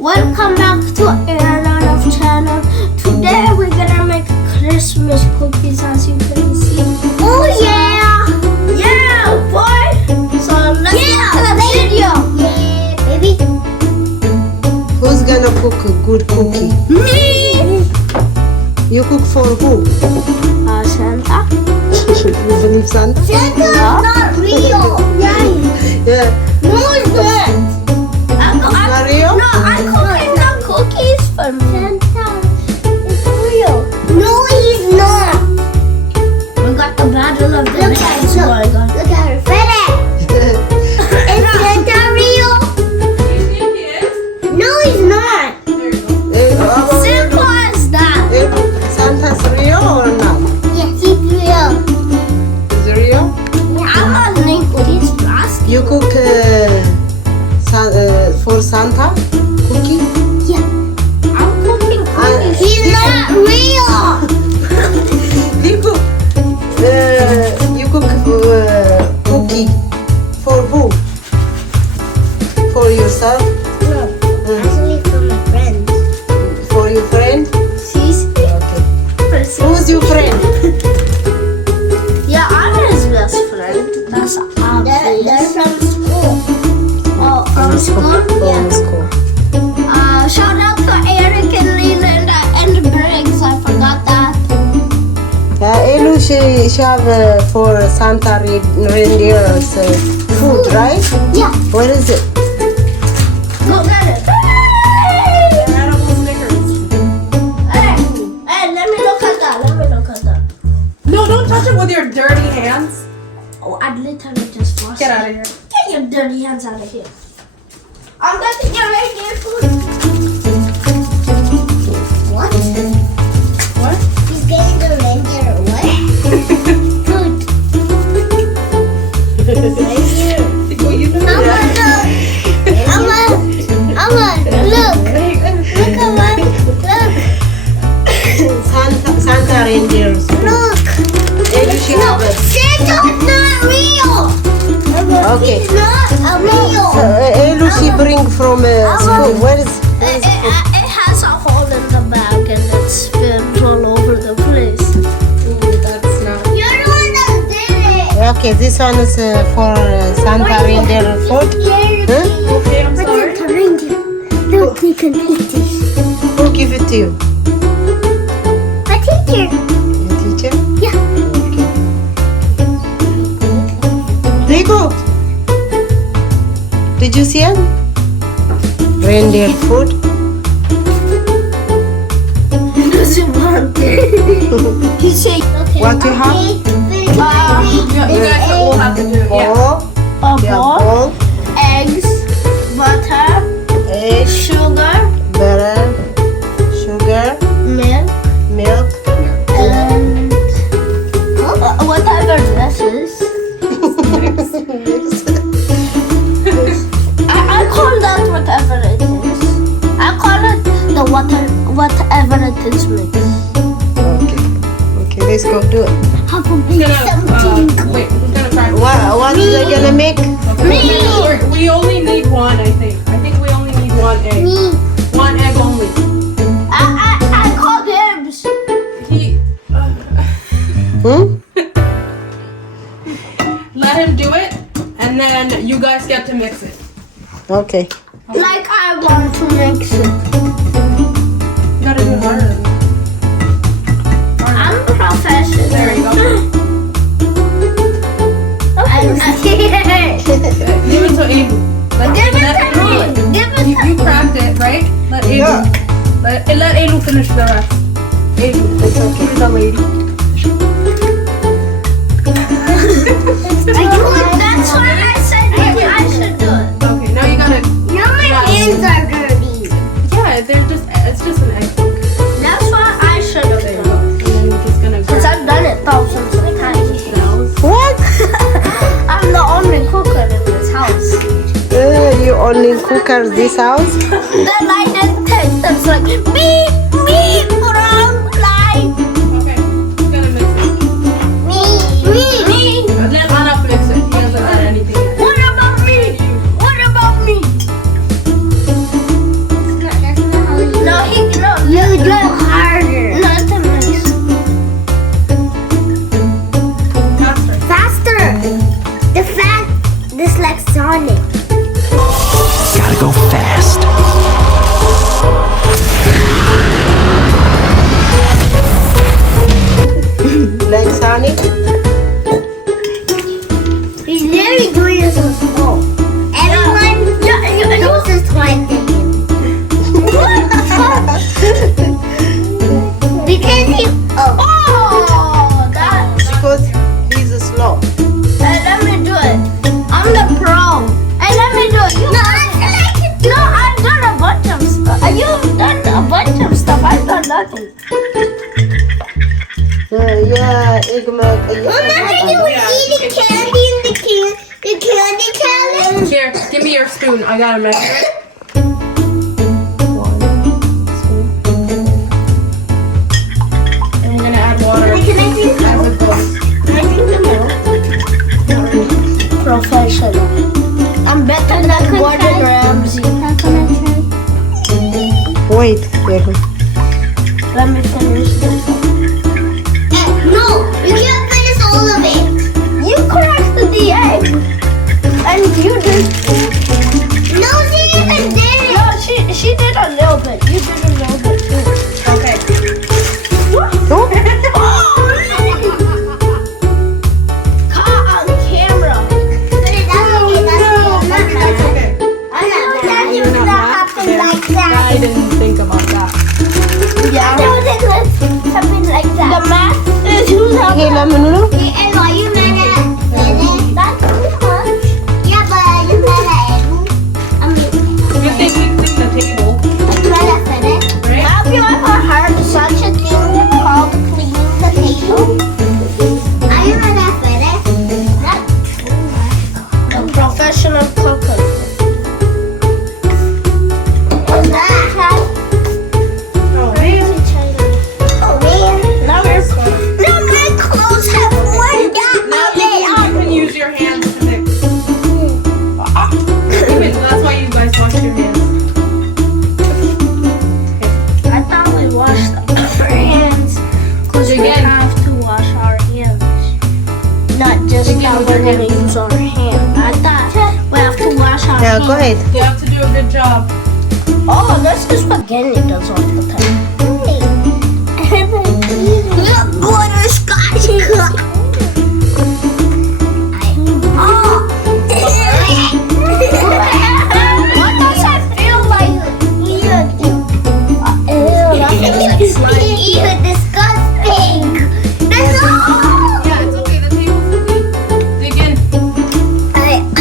Welcome back to Aaron channel. Today we're gonna make Christmas cookies, as you can see. Oh yeah! Yeah, boy! So let's get to the video. Yeah, baby. Who's gonna cook a good cookie? Me! You cook for who? Santa. You believe Santa? Santa's not real. Yeah. No, it's not. Mario? No, I'm cooking the cookies for me. Santa is real. No, he's not. We got the battle of the bands going on. Look at her. Freddy! Is Santa real? No, he's not. Simple as that. Santa's real or not? Yes, he's real. Is it real? I'm not thinking he's plastic. You cook for Santa cookie? Yeah. I'm cooking cookies. He's not real. You cook cookie for who? For yourself? No, actually for my friends. For your friend? She's Okay. Who's your friend? Yeah, I'm his best friend. That's obvious. They're from school. Oh, from school? From school. Shout out to Eric and Leland and Briggs. I forgot that. Elu, she have for Santa reindeer's food, right? Yeah. Where is it? Go get it. Hey, let me look at that. No, don't touch it with your dirty hands. Oh, I literally just washed Get it. out of here. Get your dirty hands out of here. I'm going to get reindeer food. What? What? He's getting the reindeer what? Food. Well, you know that. Look. Santa reindeer's food. Look. Elu, she have it. Santa's not real. Okay. He's not real. Elu, she bring from school. Where is It has a hole in the bag and it spins all over the place. That's not. You're the one that did it. Okay, this one is for Santa reindeer food. Huh? Okay, I'm sorry. Look, you can eat this. Who give it to you? My teacher. Your teacher? Yeah. Okay. Rico, did you see it? Reindeer food. He doesn't want it. He said, okay. What you have? You guys will have to do it. Yeah. Ball, A yeah, ball, ball, eggs, butter, egg, sugar, butter, sugar, milk, milk. and whatever this is. I call that whatever it is. I call it the whatever it is mix. Okay, let's go do it. Have a big something. Wait, who's gonna try? What is it gonna make? Me. We only need one, I think. I think we only need one egg. Me. One egg only. I called dibs. He. Let him do it, and then you guys get to mix it. Okay. Like I want to mix it. You gotta do it harder. I'm professional. There you go. Give it to Abu. Give it to me. Give it to You cracked it, right? Let Abu. Yeah. Let Abu finish the rest. Abu, It's okay. you're the lady. That's why I said I should do it. Okay, now you gotta. Now my hands are dirty. Yeah, it's just an egg. That's why I should have There you done go. And then you're just gonna it. Because I've done it thousands of times. smells. What? I'm the only cooker in this house. You only cooker this house? The light and taste that's like beep, beep, wrong light. Okay, who's gonna mix it? Me. Let Anna mix it. He hasn't done anything yet. What about me? What about me? nothing. Yeah, egg milk. Imagine you were eating candy in the candy challenge. Here, give me your spoon. I gotta measure it. And we're gonna add water as it goes. Professional. I'm better than Gordon Ramsay. Wait, careful. Let me finish this. No, you can't finish all of it. You cracked the egg. And you did. No, she even did. No, she did a little bit. You did a little bit too. Okay. Caught on camera. That's okay. I didn't think about that. Yeah. Something like that. The math is who's up. Okay, let me know. And why you mad at Fede? That's too much. Yeah, but you mad at Edu. I mean, Good thing we cleaned the table. you mad at Fede? Right? Have you ever heard of such a thing called cleaning the table? Are you mad at Fede? That's too much. A professional cooker. What's that? Oh, man. Oh man, now my clothes have worn down. Now you can use your hands to mix. Even, that's why you guys wash your hands. I thought we washed our hands because we Again. have to wash our hands. Not just Again, that with we're your going to hands. use our hand. I thought we have to wash our Yeah, hands. go ahead. You have to do a good job. Oh, this is what Genny does all the time. Butterscotch cup. Oh. What does that feel like? Ew, disgusting. Yeah, it's okay. The table's clean. Dig in. I'm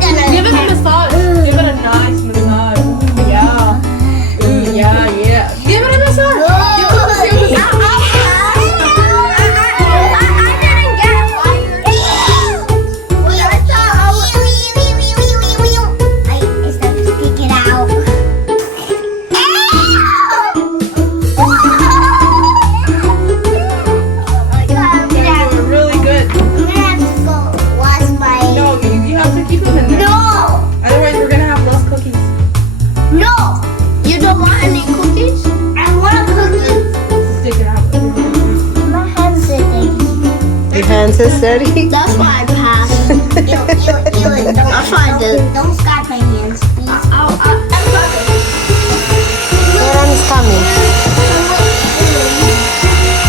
gonna. Give it a massage. Give it a nice massage. Ooh, yeah. Ooh, yeah, yeah. Give it a massage. Give it a massage. You were really good. No, you have to keep them in there. Otherwise, we're gonna have less cookies. No! You don't want any cookies? I want cookies. Stick it out. My hands are dirty. Your hands are dirty. That's why I passed. That's why I did. Don't scratch my hands, please. I'm sorry. Aaron is coming.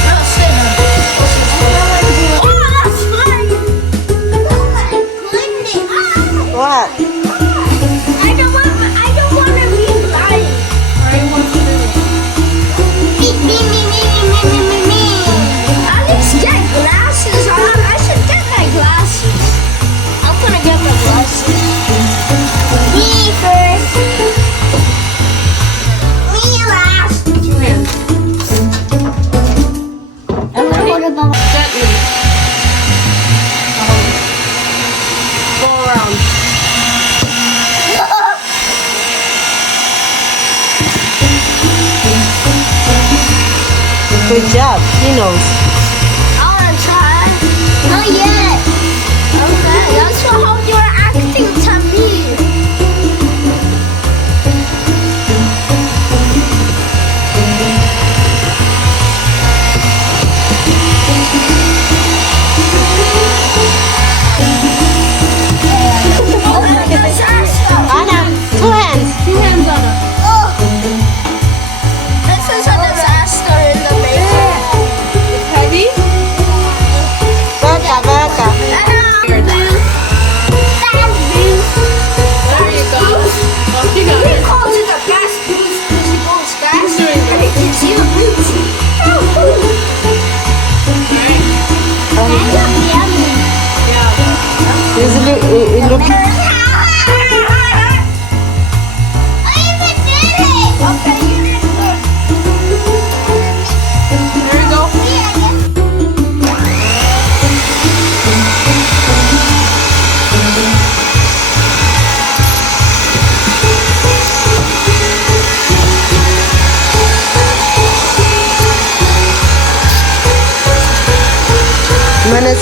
No, sit down. Oh, that's fine. Oh my goodness. What? I don't want to be lying. Alright, what's the Me. At least get glasses on. I should get my glasses. I'm gonna get my glasses. Me first. Me last. 2 hands. And what about Gently. Go around. Good job. He knows. I wanna try. Not yet. Okay, that's how you're acting to me. Oh my gosh, Asha. Anna, 2 hands. 2 hands on it. Oh. This is a disaster in the making. Heavy? Baka, baka. Here, there. There you go. Oh, you got He it. calls it a fast boost because it goes fast. Who's doing And you can see the boost. Alright. Yeah. Usually, it look. I even did it. Okay, you did good.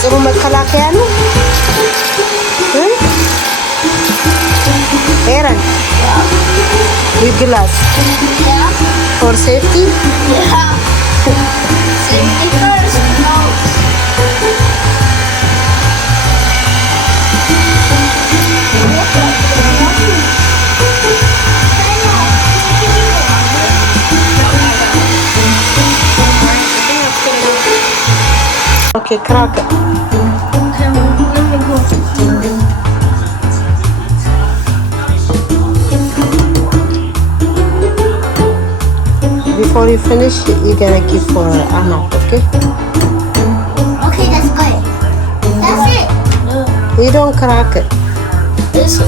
ጽኑ መከላከያ ነው። ኤረን with glass for safety. Yeah. Safety first. No. Okay, crack it. Okay, let me go. Before you finish, you're gonna give for Anna, okay? Okay, that's good. That's it. You don't crack it. This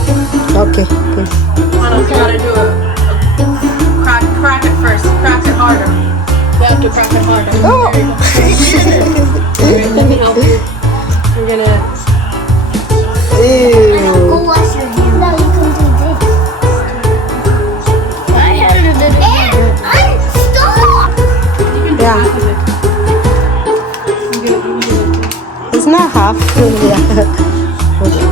Okay, good. Anna, you gotta do it. Crack it first. Crack it harder. You have to crack it harder. Oh. There you go. Here, let me help you. You're gonna. Ew. Go wash your hands. No, you can do this. I had to do it. Stop! You can do Yeah. half of it. You can do it. It's not half. Yeah. Okay.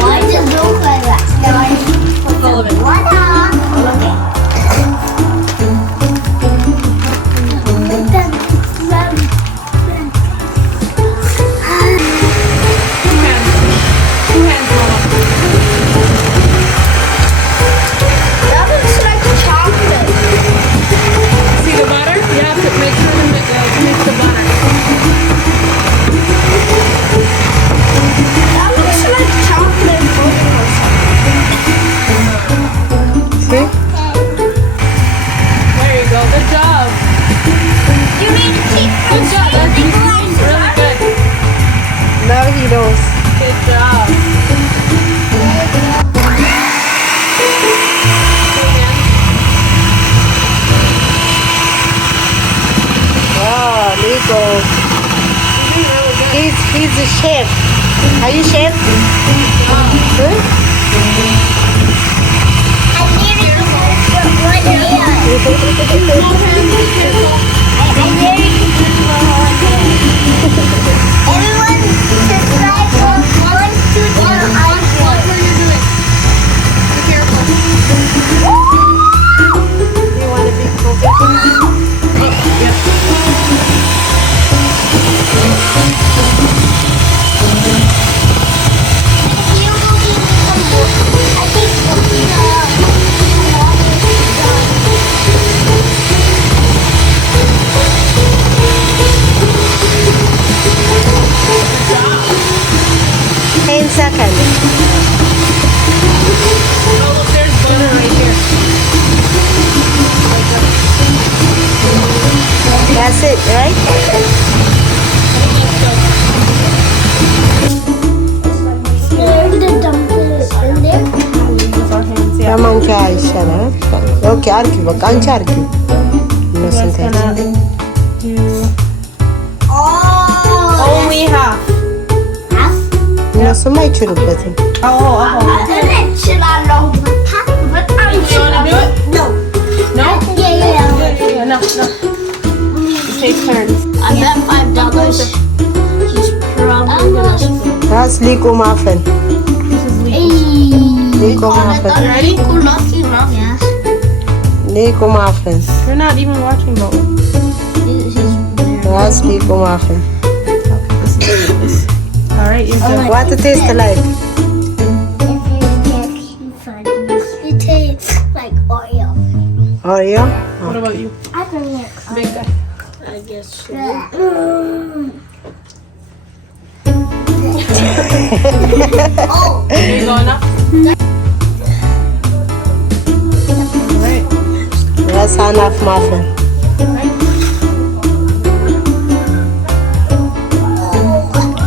Why does it look like that? All of it. What? Two hands, Mama. That looks like chocolate. See the butter? You have to make sure to mix the butter. That looks like chocolate or See? There you go. Good job. You need to keep Good job. That's really good. Now he knows. Good job. Oh, Nico. He's a chef. Are you chef? Huh? I nearly put one here. I nearly put one here. Everyone subscribe for 1, 2, 3, I Watch what you're doing. Be careful. You want a big coffee? Second. Oh, look, there's butter right here. That's it, right? ለማንኪያ ይሻላል። ኦኬ አርጊ፣ በቃ አንቺ አርጊ። እነሱን ታያቸው። Only half. እነሱም አይችሉበትም። You wanna do it? No. No? Yeah, no. You take turns. I bet $5. He's probably gonna screw. ራስ ሊቁ ማፈን ሊቁ ማፈን Ready? Yeah. ሊቁ ማፈን You're not even watching, but ራስ ሊቁ ማፈን all right, you're done. What it taste like? It tastes like Oreo. Oreo? What about you? I can make Big guy. I guess so. Oh, There you go, enough. All right. That's enough muffin.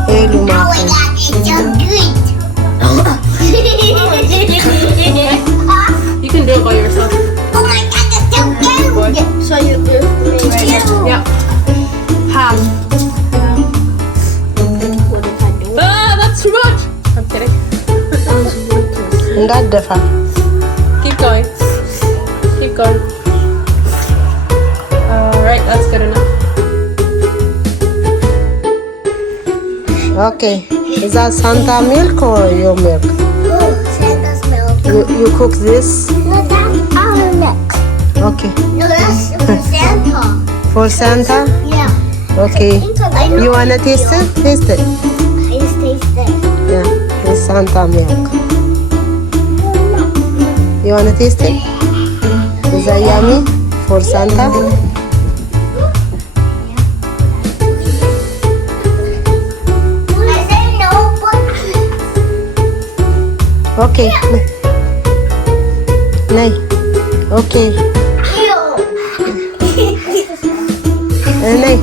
Elu oh my muffin. god, it's so good. You can do it by yourself. Oh my god, it's so good. So you Yeah. Half. What if I do? Ah, that's too much. I'm kidding. እንዳትደፋ። Keep going. Keep going. Alright, that's good enough. Okay. Is that Santa milk or your milk? Oh, Santa's milk. You cook this? No, that's our milk. Okay. No, that's for Santa. For Santa? Yeah. Okay. I know. You wanna taste it? Taste it. I just taste it. Yeah. It's Santa milk. You wanna taste it? Is that yummy for Santa? I say no, but Okay. Nay. Okay. ew. Nay.